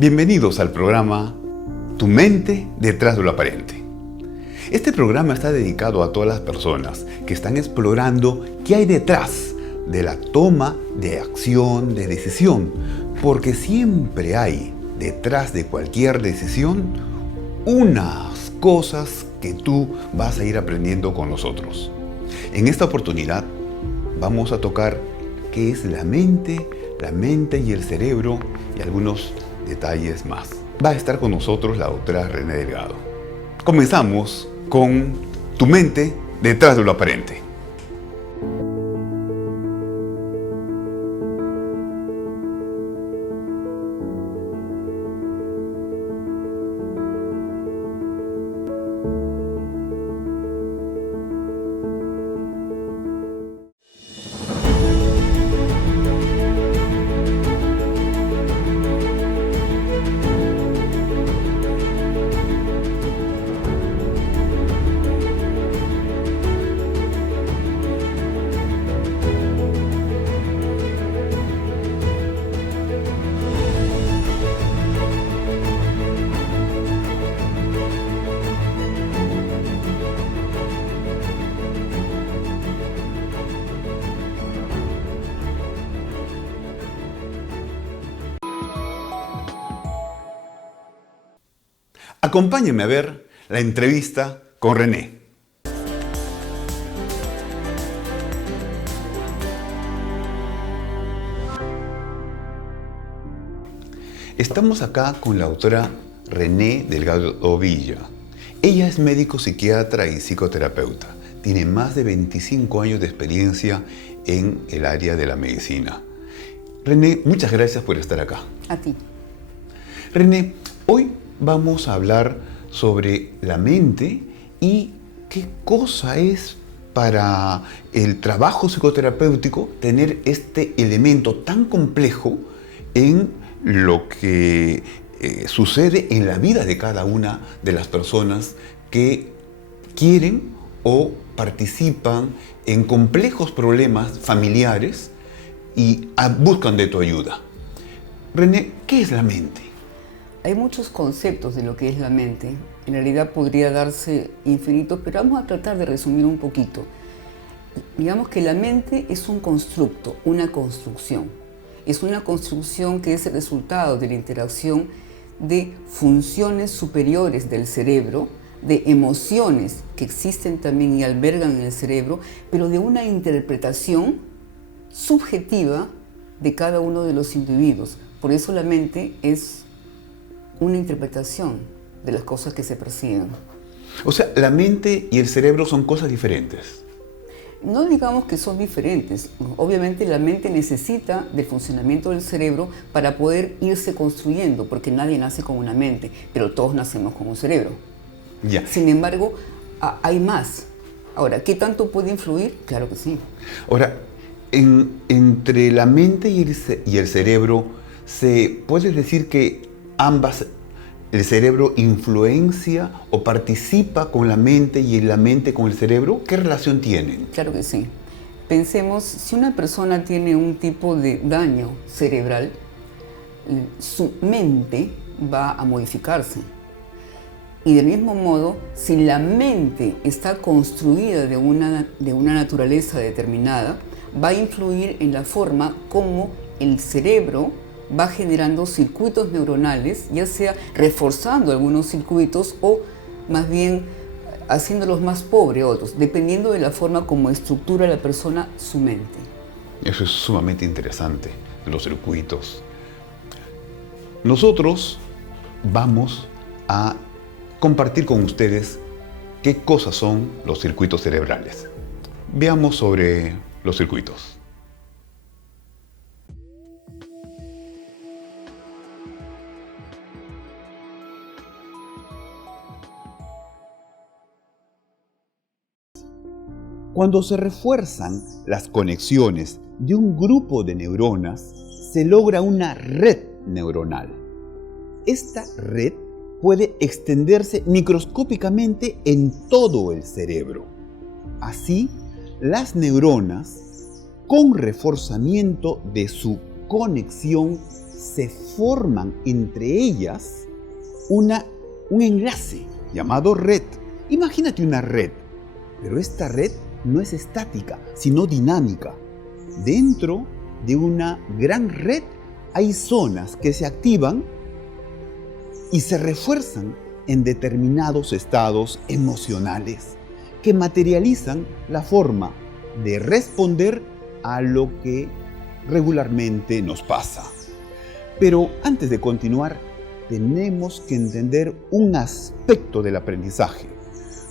Bienvenidos al programa Tu mente detrás de lo aparente. Este programa está dedicado a todas las personas que están explorando qué hay detrás de la toma de acción, de decisión, porque siempre hay detrás de cualquier decisión unas cosas que tú vas a ir aprendiendo con nosotros. En esta oportunidad vamos a tocar qué es la mente y el cerebro y algunos detalles más. Va a estar con nosotros la doctora René Delgado. Comenzamos con Tu mente detrás de lo aparente. Acompáñenme a ver la entrevista con René. Estamos acá con la doctora René Delgado Villa. Ella es médico psiquiatra y psicoterapeuta. Tiene más de 25 años de experiencia en el área de la medicina. René, muchas gracias por estar acá. A ti. René, hoy vamos a hablar sobre la mente y qué cosa es para el trabajo psicoterapéutico tener este elemento tan complejo en lo que sucede en la vida de cada una de las personas que quieren o participan en complejos problemas familiares y buscan de tu ayuda. René, ¿qué es la mente? Hay muchos conceptos de lo que es la mente. En realidad podría darse infinito, pero vamos a tratar de resumir un poquito. Digamos que la mente es un constructo, una construcción. Es una construcción que es el resultado de la interacción de funciones superiores del cerebro, de emociones que existen también y albergan en el cerebro, pero de una interpretación subjetiva de cada uno de los individuos. Por eso la mente es una interpretación de las cosas que se perciben. O sea, la mente y el cerebro son cosas diferentes. No digamos que son diferentes. Obviamente la mente necesita del funcionamiento del cerebro para poder irse construyendo, porque nadie nace con una mente, pero todos nacemos con un cerebro. Ya. Sin embargo, hay más. Ahora, ¿qué tanto puede influir? Claro que sí. Ahora, entre la mente y el cerebro, ¿se puede decir que el cerebro influencia o participa con la mente y la mente con el cerebro? ¿Qué relación tienen? Claro que sí. Pensemos, si una persona tiene un tipo de daño cerebral, su mente va a modificarse. Y del mismo modo, si la mente está construida de una naturaleza determinada, va a influir en la forma como el cerebro va generando circuitos neuronales, ya sea reforzando algunos circuitos o más bien haciéndolos más pobres otros, dependiendo de la forma como estructura la persona su mente. Eso es sumamente interesante, los circuitos. Nosotros vamos a compartir con ustedes qué cosas son los circuitos cerebrales. Veamos sobre los circuitos. Cuando se refuerzan las conexiones de un grupo de neuronas, se logra una red neuronal. Esta red puede extenderse microscópicamente en todo el cerebro. Así, las neuronas, con reforzamiento de su conexión, se forman entre ellas un enlace llamado red. Imagínate una red, pero esta red no es estática, sino dinámica. Dentro de una gran red hay zonas que se activan y se refuerzan en determinados estados emocionales que materializan la forma de responder a lo que regularmente nos pasa. Pero antes de continuar, tenemos que entender un aspecto del aprendizaje,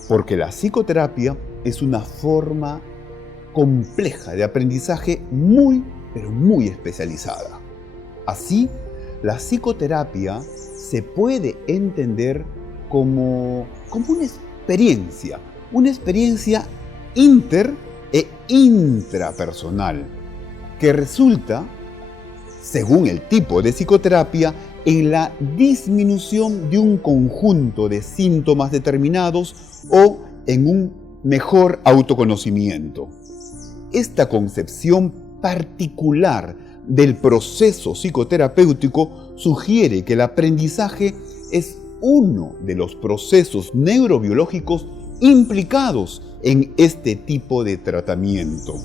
porque la psicoterapia es una forma compleja de aprendizaje pero muy especializada. Así, la psicoterapia se puede entender como una experiencia inter e intrapersonal, que resulta, según el tipo de psicoterapia, en la disminución de un conjunto de síntomas determinados o en un mejor autoconocimiento. Esta concepción particular del proceso psicoterapéutico sugiere que el aprendizaje es uno de los procesos neurobiológicos implicados en este tipo de tratamiento.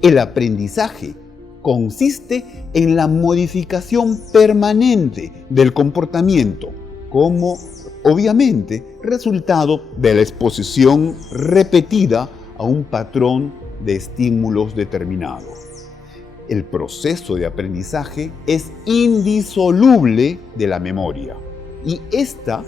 El aprendizaje consiste en la modificación permanente del comportamiento, como obviamente resultado de la exposición repetida a un patrón de estímulos determinado. El proceso de aprendizaje es indisoluble de la memoria y esta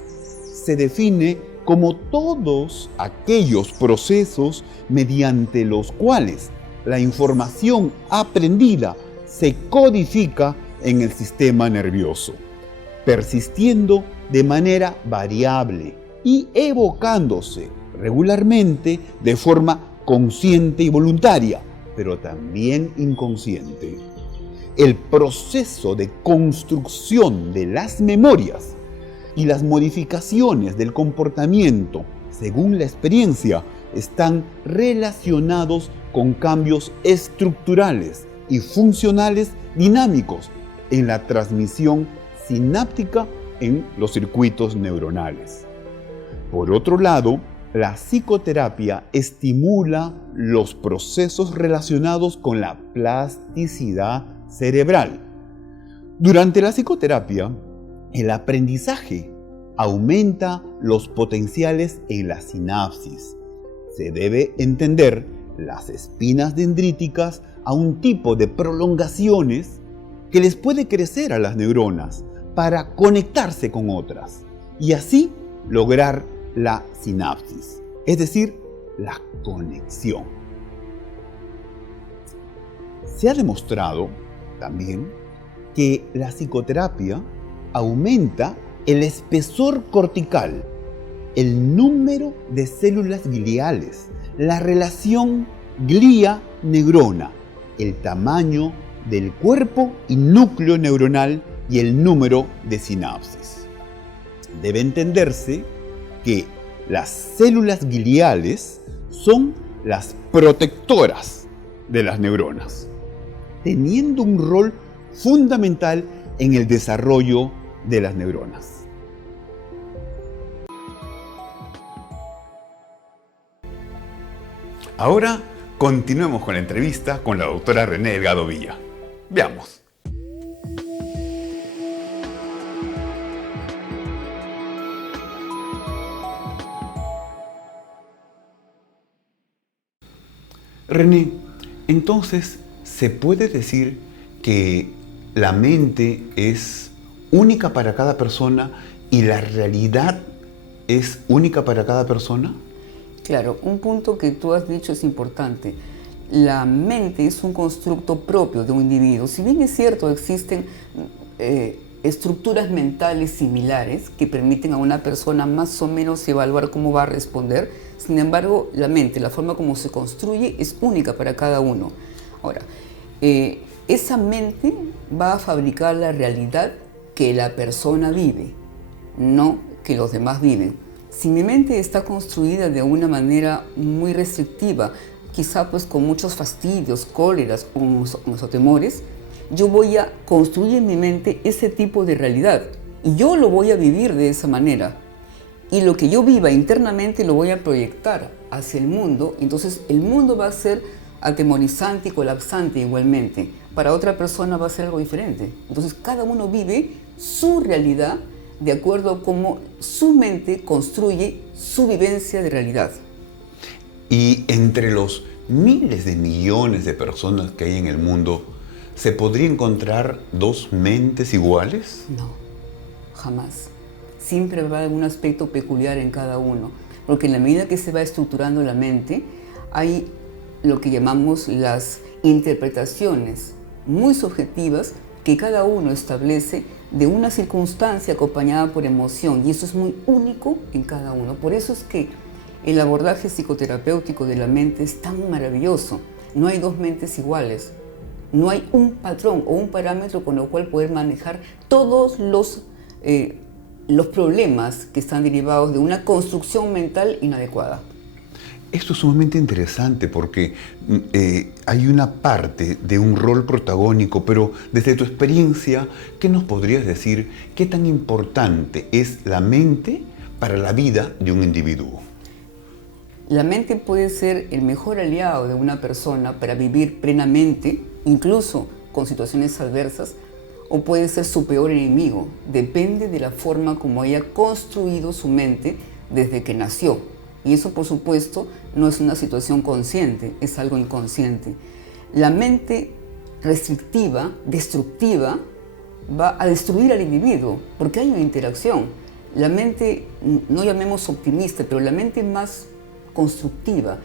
se define como todos aquellos procesos mediante los cuales la información aprendida se codifica en el sistema nervioso, persistiendo de manera variable y evocándose regularmente de forma consciente y voluntaria, pero también inconsciente. El proceso de construcción de las memorias y las modificaciones del comportamiento, según la experiencia, están relacionados con cambios estructurales y funcionales dinámicos en la transmisión sináptica en los circuitos neuronales. Por otro lado, la psicoterapia estimula los procesos relacionados con la plasticidad cerebral. Durante la psicoterapia, el aprendizaje aumenta los potenciales en la sinapsis. Se debe entender las espinas dendríticas a un tipo de prolongaciones que les puede crecer a las neuronas para conectarse con otras y así lograr la sinapsis, es decir, la conexión. Se ha demostrado también que la psicoterapia aumenta el espesor cortical, el número de células gliales, la relación glía-neurona, el tamaño del cuerpo y núcleo neuronal y el número de sinapsis. Debe entenderse que las células gliales son las protectoras de las neuronas, teniendo un rol fundamental en el desarrollo de las neuronas. Ahora continuemos con la entrevista con la doctora René Delgado Villa. Veamos. René, entonces, ¿se puede decir que la mente es única para cada persona y la realidad es única para cada persona? Claro, un punto que tú has dicho es importante. La mente es un constructo propio de un individuo. Si bien es cierto, existen estructuras mentales similares que permiten a una persona más o menos evaluar cómo va a responder, sin embargo, la mente, la forma como se construye, es única para cada uno. Ahora, esa mente va a fabricar la realidad que la persona vive, no que los demás viven. Si mi mente está construida de una manera muy restrictiva, quizá pues con muchos fastidios, cóleras o temores, yo voy a construir en mi mente ese tipo de realidad y yo lo voy a vivir de esa manera. Y lo que yo viva internamente lo voy a proyectar hacia el mundo, entonces el mundo va a ser atemorizante y colapsante igualmente. Para otra persona va a ser algo diferente. Entonces cada uno vive su realidad de acuerdo a cómo su mente construye su vivencia de realidad. Y entre los miles de millones de personas que hay en el mundo, ¿se podría encontrar dos mentes iguales? No, jamás. Siempre va a haber un aspecto peculiar en cada uno, porque en la medida que se va estructurando la mente, hay lo que llamamos las interpretaciones muy subjetivas que cada uno establece de una circunstancia acompañada por emoción, y eso es muy único en cada uno. Por eso es que el abordaje psicoterapéutico de la mente es tan maravilloso. No hay dos mentes iguales, no hay un patrón o un parámetro con el cual poder manejar todos los problemas que están derivados de una construcción mental inadecuada. Esto es sumamente interesante porque hay una parte de un rol protagónico, pero desde tu experiencia, ¿qué nos podrías decir? ¿Qué tan importante es la mente para la vida de un individuo? La mente puede ser el mejor aliado de una persona para vivir plenamente, incluso con situaciones adversas, o puede ser su peor enemigo. Depende de la forma como haya construido su mente desde que nació. Y eso, por supuesto, no es una situación consciente, es algo inconsciente. La mente restrictiva, destructiva, va a destruir al individuo, porque hay una interacción. La mente, no llamemos optimista, pero la mente más constructiva,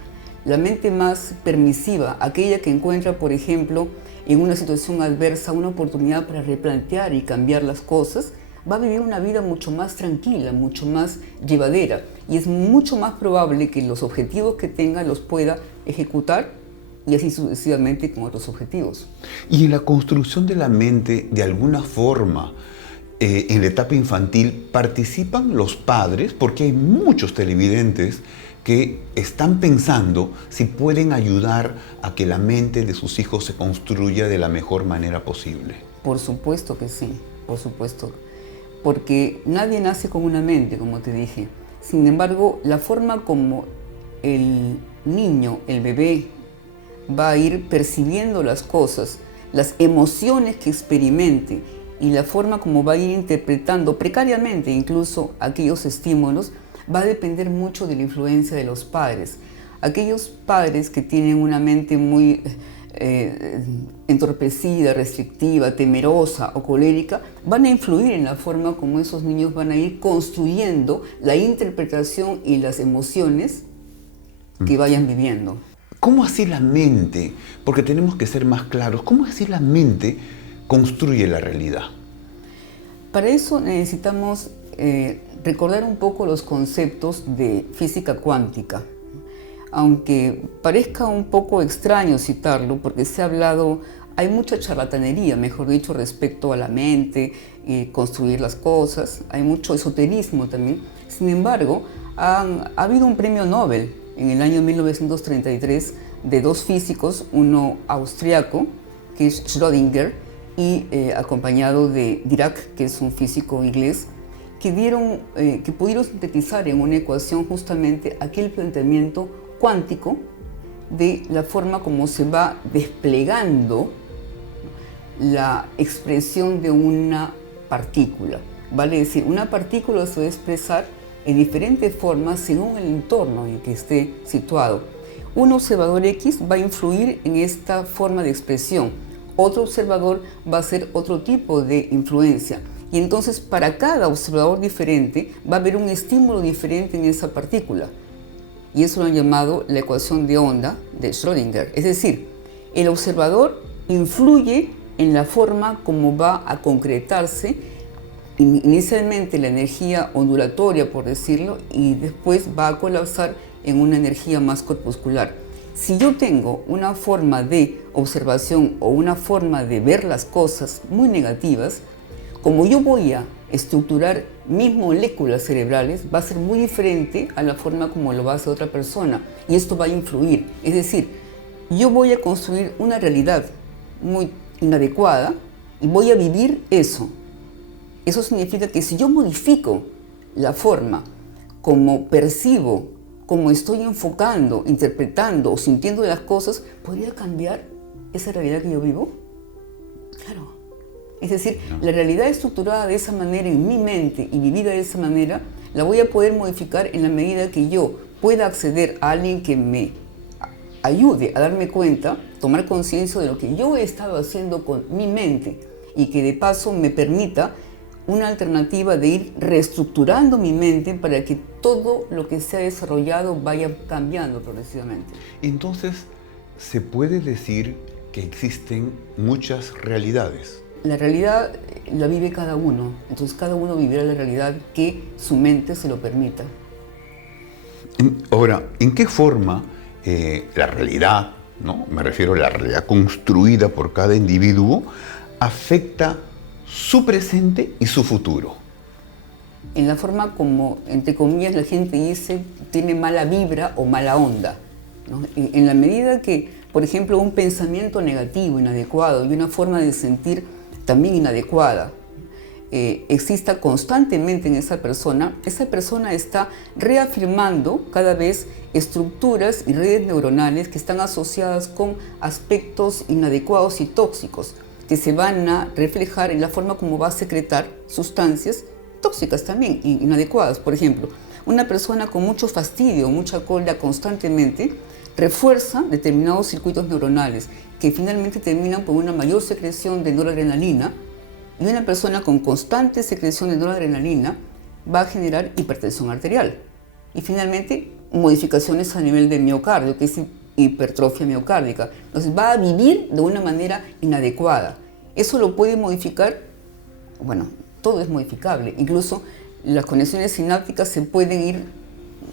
la mente más permisiva, aquella que encuentra, por ejemplo, en una situación adversa una oportunidad para replantear y cambiar las cosas, va a vivir una vida mucho más tranquila, mucho más llevadera, y es mucho más probable que los objetivos que tenga los pueda ejecutar y así sucesivamente con otros objetivos. Y en la construcción de la mente, de alguna forma, en la etapa infantil, ¿participan los padres? Porque hay muchos televidentes que están pensando si pueden ayudar a que la mente de sus hijos se construya de la mejor manera posible. Por supuesto que sí, por supuesto. Porque nadie nace con una mente, como te dije. Sin embargo, la forma como el niño, el bebé, va a ir percibiendo las cosas, las emociones que experimente y la forma como va a ir interpretando precariamente incluso aquellos estímulos, va a depender mucho de la influencia de los padres. Aquellos padres que tienen una mente muy entorpecida, restrictiva, temerosa o colérica, van a influir en la forma como esos niños van a ir construyendo la interpretación y las emociones que vayan viviendo. ¿Cómo así la mente? Porque tenemos que ser más claros. ¿Cómo así la mente construye la realidad? Para eso necesitamos recordar un poco los conceptos de física cuántica. Aunque parezca un poco extraño citarlo, porque se ha hablado, hay mucha charlatanería, mejor dicho, respecto a la mente y construir las cosas, hay mucho esoterismo también. Sin embargo, ha habido un premio Nobel en el año 1933 de dos físicos, uno austriaco, que es Schrödinger, y acompañado de Dirac, que es un físico inglés, que pudieron sintetizar en una ecuación justamente aquel planteamiento cuántico de la forma como se va desplegando la expresión de una partícula. Vale decir, una partícula se va a expresar en diferentes formas según el entorno en el que esté situado. Un observador X va a influir en esta forma de expresión. Otro observador va a hacer otro tipo de influencia. Y entonces para cada observador diferente va a haber un estímulo diferente en esa partícula. Y eso lo han llamado la ecuación de onda de Schrödinger. Es decir, el observador influye en la forma como va a concretarse inicialmente la energía ondulatoria, por decirlo, y después va a colapsar en una energía más corpuscular. Si yo tengo una forma de observación o una forma de ver las cosas muy negativas, como yo voy a estructurar mis moléculas cerebrales, va a ser muy diferente a la forma como lo va a hacer otra persona, y esto va a influir. Es decir, yo voy a construir una realidad muy inadecuada y voy a vivir eso. Eso significa que si yo modifico la forma como percibo, como estoy enfocando, interpretando o sintiendo las cosas, ¿podría cambiar esa realidad que yo vivo? Claro. Es decir, la realidad estructurada de esa manera en mi mente y vivida de esa manera, la voy a poder modificar en la medida que yo pueda acceder a alguien que me ayude a darme cuenta, tomar conciencia de lo que yo he estado haciendo con mi mente y que de paso me permita una alternativa de ir reestructurando mi mente para que todo lo que se ha desarrollado vaya cambiando progresivamente. Entonces, ¿se puede decir que existen muchas realidades? La realidad la vive cada uno, entonces cada uno vivirá la realidad que su mente se lo permita. Ahora, ¿en qué forma la realidad, ¿no? Me refiero a la realidad construida por cada individuo, afecta su presente y su futuro? En la forma como, entre comillas, la gente dice, tiene mala vibra o mala onda, ¿no? En la medida que, por ejemplo, un pensamiento negativo, inadecuado y una forma de sentir también inadecuada exista constantemente en esa persona está reafirmando cada vez estructuras y redes neuronales que están asociadas con aspectos inadecuados y tóxicos, que se van a reflejar en la forma como va a secretar sustancias tóxicas también, inadecuadas. Por ejemplo, una persona con mucho fastidio, mucha cólera constantemente, refuerza determinados circuitos neuronales que finalmente terminan por una mayor secreción de noradrenalina, y una persona con constante secreción de noradrenalina va a generar hipertensión arterial y finalmente modificaciones a nivel de miocardio, que es hipertrofia miocárdica. Entonces va a vivir de una manera inadecuada. Eso lo puede modificar, bueno, todo es modificable, incluso las conexiones sinápticas se pueden ir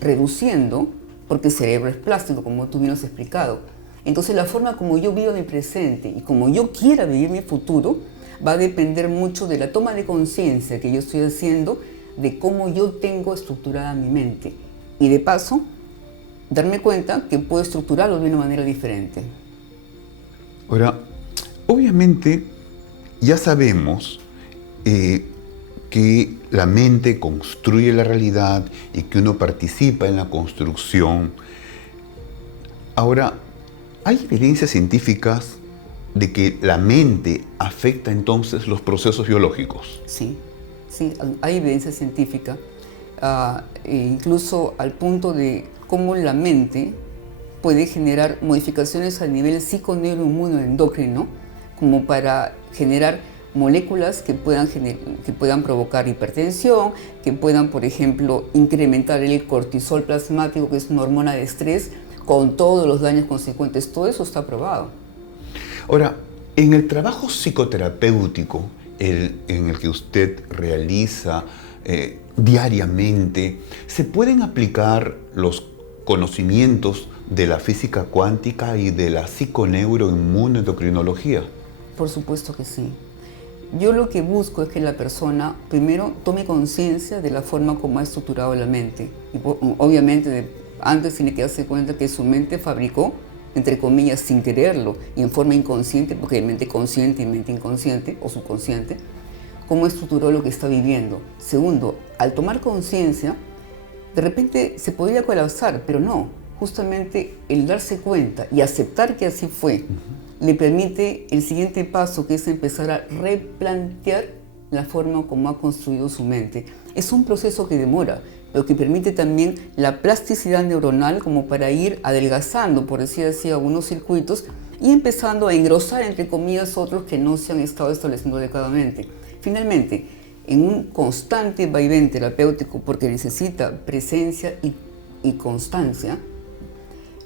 reduciendo porque el cerebro es plástico, como tú bien has explicado. Entonces la forma como yo vivo mi presente y como yo quiera vivir mi futuro va a depender mucho de la toma de conciencia que yo estoy haciendo de cómo yo tengo estructurada mi mente. Y de paso, darme cuenta que puedo estructurarlo de una manera diferente. Ahora, obviamente ya sabemos que la mente construye la realidad y que uno participa en la construcción. Ahora, ¿hay evidencias científicas de que la mente afecta entonces los procesos biológicos? Sí, hay evidencia científica, incluso al punto de cómo la mente puede generar modificaciones a nivel psiconeuroinmunoendocrino, como para generar moléculas que puedan provocar hipertensión, que puedan, por ejemplo, incrementar el cortisol plasmático, que es una hormona de estrés, con todos los daños consecuentes. Todo eso está probado. Ahora, en el trabajo psicoterapéutico en el que usted realiza diariamente, ¿se pueden aplicar los conocimientos de la física cuántica y de la psiconeuroinmunoendocrinología? Por supuesto que sí. Yo lo que busco es que la persona primero tome conciencia de la forma como ha estructurado la mente. Y obviamente antes tiene que darse cuenta que su mente fabricó, entre comillas, sin quererlo y en forma inconsciente, porque hay mente consciente y mente inconsciente o subconsciente, cómo estructuró lo que está viviendo. Segundo, al tomar conciencia, de repente se podría colapsar, pero no. Justamente el darse cuenta y aceptar que así fue, le permite el siguiente paso, que es empezar a replantear la forma como ha construido su mente. Es un proceso que demora, pero que permite también la plasticidad neuronal como para ir adelgazando, por decir así, algunos circuitos y empezando a engrosar, entre comillas, otros que no se han estado estableciendo adecuadamente. Finalmente, en un constante vaivén terapéutico, porque necesita presencia y constancia,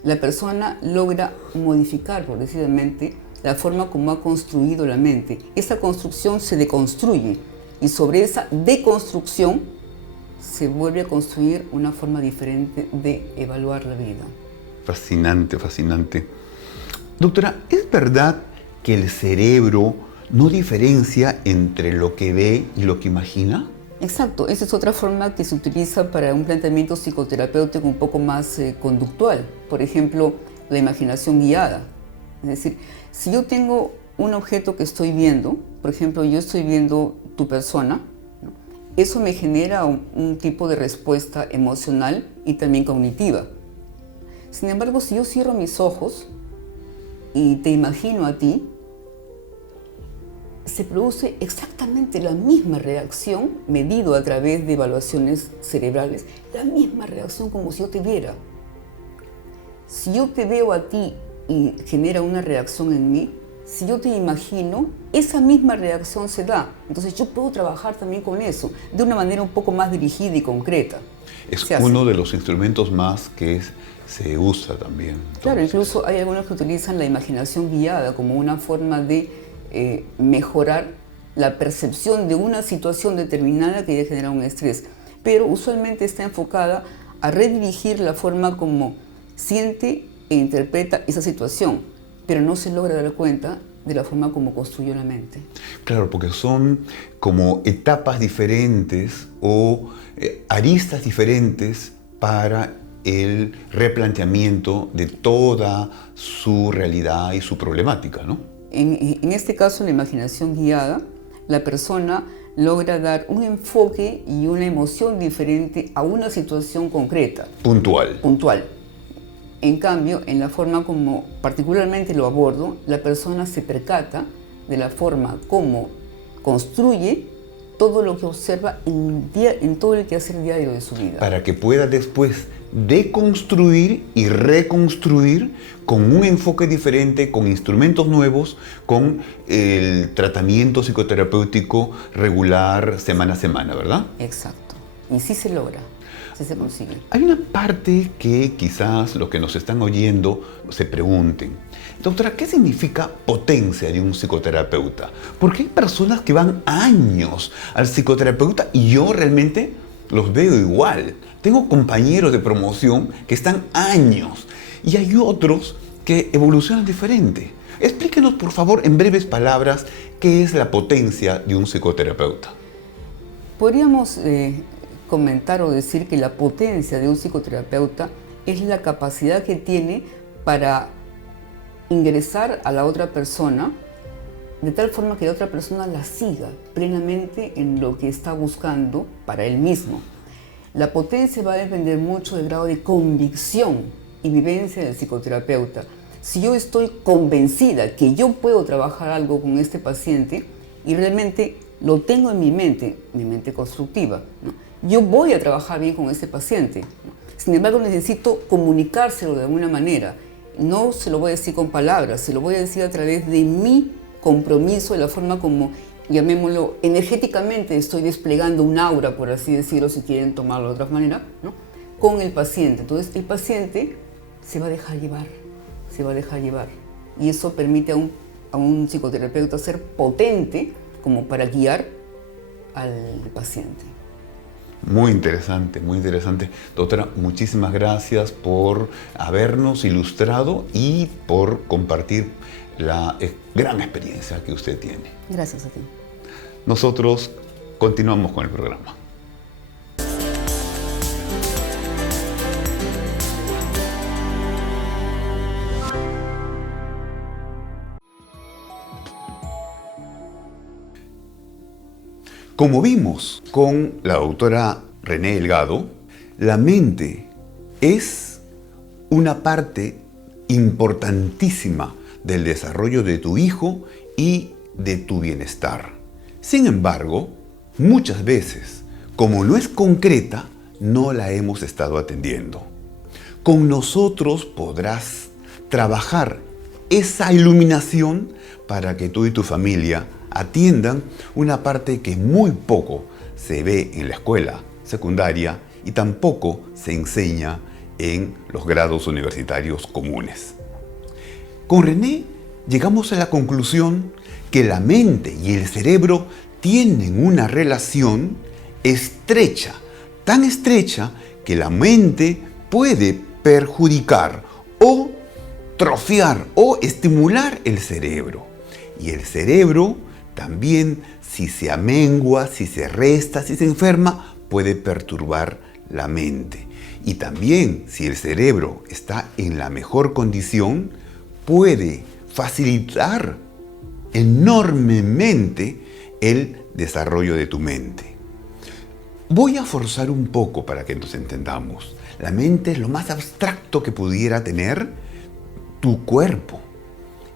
la persona logra modificar progresivamente la forma como ha construido la mente. Esa construcción se deconstruye y sobre esa deconstrucción se vuelve a construir una forma diferente de evaluar la vida. Fascinante, fascinante. Doctora, ¿es verdad que el cerebro no diferencia entre lo que ve y lo que imagina? Exacto, esa es otra forma que se utiliza para un planteamiento psicoterapéutico un poco más conductual. Por ejemplo, la imaginación guiada. Es decir, si yo tengo un objeto que estoy viendo, por ejemplo, yo estoy viendo tu persona, ¿no? Eso me genera un tipo de respuesta emocional y también cognitiva. Sin embargo, si yo cierro mis ojos y te imagino a ti, se produce exactamente la misma reacción, medido a través de evaluaciones cerebrales, la misma reacción como si yo te viera. Si yo te veo a ti y genera una reacción en mí, si yo te imagino, esa misma reacción se da. Entonces yo puedo trabajar también con eso, de una manera un poco más dirigida y concreta. Es uno de los instrumentos más que se usa también. Entonces. Claro, incluso hay algunos que utilizan la imaginación guiada como una forma de mejorar la percepción de una situación determinada que ya genera un estrés. Pero usualmente está enfocada a redirigir la forma como siente e interpreta esa situación, pero no se logra dar cuenta de la forma como construyó la mente. Claro, porque son como etapas diferentes o aristas diferentes para el replanteamiento de toda su realidad y su problemática, ¿no? En este caso, la imaginación guiada, la persona logra dar un enfoque y una emoción diferente a una situación concreta. Puntual. En cambio, en la forma como particularmente lo abordo, la persona se percata de la forma como construye todo lo que observa en todo el quehacer diario de su vida. Para que pueda después deconstruir y reconstruir con un enfoque diferente, con instrumentos nuevos, con el tratamiento psicoterapéutico regular semana a semana, ¿verdad? Exacto. Y sí se logra, sí se consigue. Hay una parte que quizás los que nos están oyendo se pregunten. Doctora, ¿qué significa potencia de un psicoterapeuta? Porque hay personas que van años al psicoterapeuta y yo realmente los veo igual. Tengo compañeros de promoción que están años y hay otros que evolucionan diferente. Explíquenos, por favor, en breves palabras, qué es la potencia de un psicoterapeuta. Podríamos comentar o decir que la potencia de un psicoterapeuta es la capacidad que tiene para ingresar a la otra persona de tal forma que la otra persona la siga plenamente en lo que está buscando para él mismo. La potencia va a depender mucho del grado de convicción y vivencia del psicoterapeuta. Si yo estoy convencida que yo puedo trabajar algo con este paciente y realmente lo tengo en mi mente constructiva, ¿no? Yo voy a trabajar bien con este paciente, ¿no? Sin embargo, necesito comunicárselo de alguna manera. No se lo voy a decir con palabras, se lo voy a decir a través de mi compromiso, de la forma como, llamémoslo, energéticamente estoy desplegando un aura, por así decirlo, si quieren tomarlo de otra manera, ¿no? Con el paciente. Entonces, el paciente se va a dejar llevar. Y eso permite a un psicoterapeuta ser potente como para guiar al paciente. Muy interesante, muy interesante. Doctora, muchísimas gracias por habernos ilustrado y por compartir la gran experiencia que usted tiene. Gracias a ti. Nosotros continuamos con el programa. Como vimos con la doctora René Delgado, la mente es una parte importantísima del desarrollo de tu hijo y de tu bienestar. Sin embargo, muchas veces, como no es concreta, no la hemos estado atendiendo. Con nosotros podrás trabajar esa iluminación para que tú y tu familia atiendan una parte que muy poco se ve en la escuela secundaria y tampoco se enseña en los grados universitarios comunes. Con René llegamos a la conclusión que la mente y el cerebro tienen una relación estrecha, tan estrecha que la mente puede perjudicar o trofiar o estimular el cerebro. Y el cerebro también, si se amengua, si se resta, si se enferma, puede perturbar la mente. Y también, si el cerebro está en la mejor condición, puede facilitar enormemente el desarrollo de tu mente. Voy a forzar un poco para que nos entendamos. La mente es lo más abstracto que pudiera tener tu cuerpo.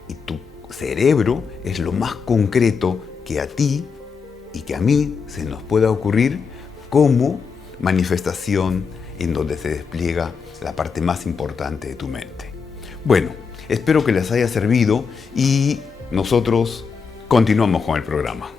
Y tu cerebro es lo más concreto que a ti y que a mí se nos pueda ocurrir como manifestación en donde se despliega la parte más importante de tu mente. Bueno, espero que les haya servido y nosotros continuamos con el programa.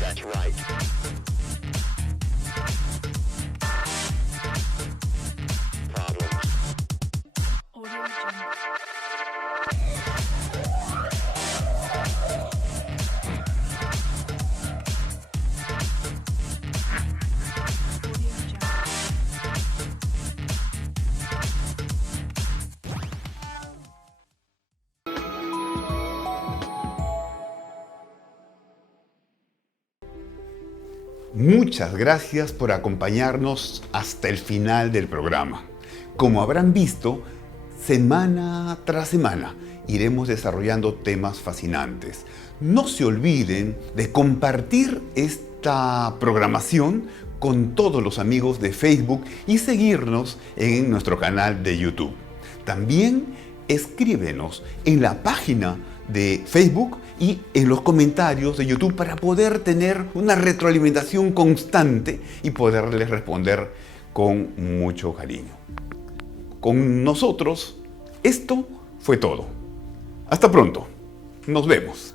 That's right. Problems. Audio Jungle. Audio Jungle. Muchas gracias por acompañarnos hasta el final del programa. Como habrán visto, semana tras semana iremos desarrollando temas fascinantes. No se olviden de compartir esta programación con todos los amigos de Facebook y seguirnos en nuestro canal de YouTube. También escríbenos en la página de Facebook y en los comentarios de YouTube para poder tener una retroalimentación constante y poderles responder con mucho cariño. Con nosotros, esto fue todo. Hasta pronto. Nos vemos.